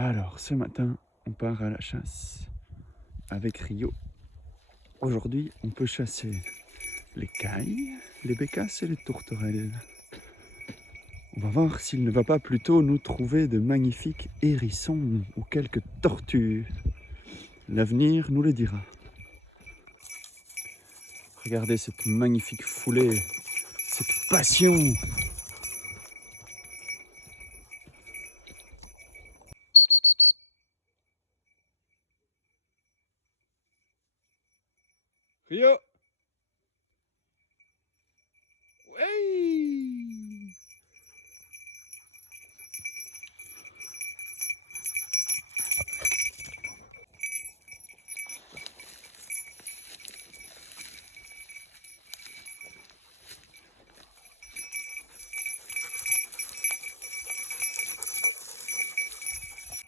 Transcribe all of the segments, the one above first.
Alors, ce matin, on part à la chasse avec Rio. Aujourd'hui, on peut chasser les cailles, les bécasses et les tourterelles. On va voir s'il ne va pas plutôt nous trouver de magnifiques hérissons ou quelques tortues. L'avenir nous le dira. Regardez cette magnifique foulée, cette passion. Rio! Ouais!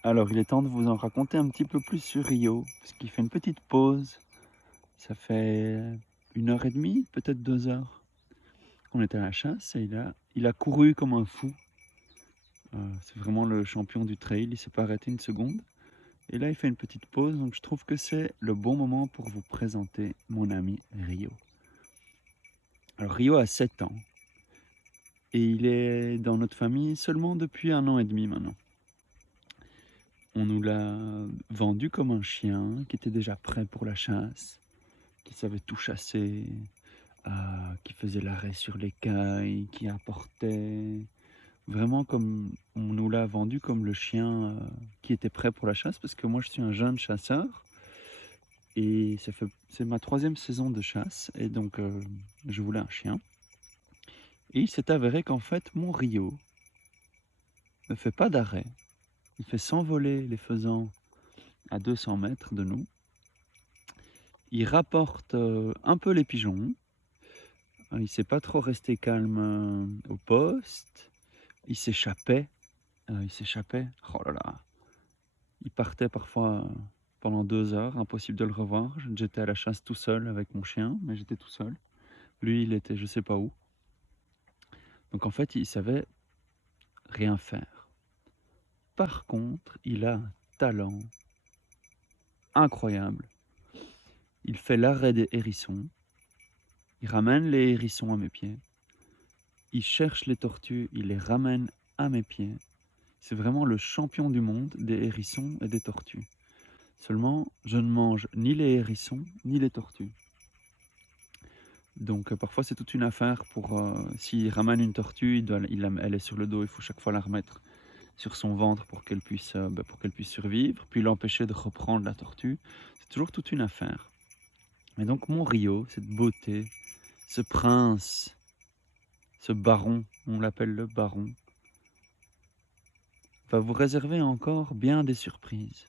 Alors, il est temps de vous en raconter un petit peu plus sur Rio, parce qu'il fait une petite pause. Ça fait 1 heure et demie, peut-être 2 heures, qu'on était à la chasse et il a couru comme un fou. C'est vraiment le champion du trail, il s'est pas arrêté une seconde. Et là, il fait une petite pause, donc je trouve que c'est le bon moment pour vous présenter mon ami Rio. Alors, Rio a 7 ans et il est dans notre famille seulement depuis 1 an et demi maintenant. On nous l'a vendu comme un chien qui était déjà prêt pour la chasse, qui savait tout chasser, qui faisait l'arrêt sur les cailles, qui apportait vraiment comme on nous l'a vendu comme le chien qui était prêt pour la chasse, parce que moi je suis un jeune chasseur et c'est ma 3e saison de chasse et donc je voulais un chien. Et il s'est avéré qu'en fait mon Rio ne fait pas d'arrêt, il fait s'envoler les faisans à 200 mètres de nous. Il rapporte un peu les pigeons. Il ne s'est pas trop resté calme au poste. Il s'échappait. Oh là là. Il partait parfois pendant 2 heures, impossible de le revoir. J'étais à la chasse tout seul avec mon chien, mais j'étais tout seul. Lui, il était je sais pas où. Donc en fait, il savait rien faire. Par contre, il a un talent incroyable. Il fait l'arrêt des hérissons. Il ramène les hérissons à mes pieds. Il cherche les tortues, il les ramène à mes pieds. C'est vraiment le champion du monde des hérissons et des tortues. Seulement, je ne mange ni les hérissons ni les tortues. Donc parfois c'est toute une affaire pour... s'il ramène une tortue, elle est sur le dos, il faut chaque fois la remettre sur son ventre pour qu'elle puisse survivre, puis l'empêcher de reprendre la tortue. C'est toujours toute une affaire. Mais donc mon Rio, cette beauté, ce prince, ce baron, on l'appelle le baron, va vous réserver encore bien des surprises.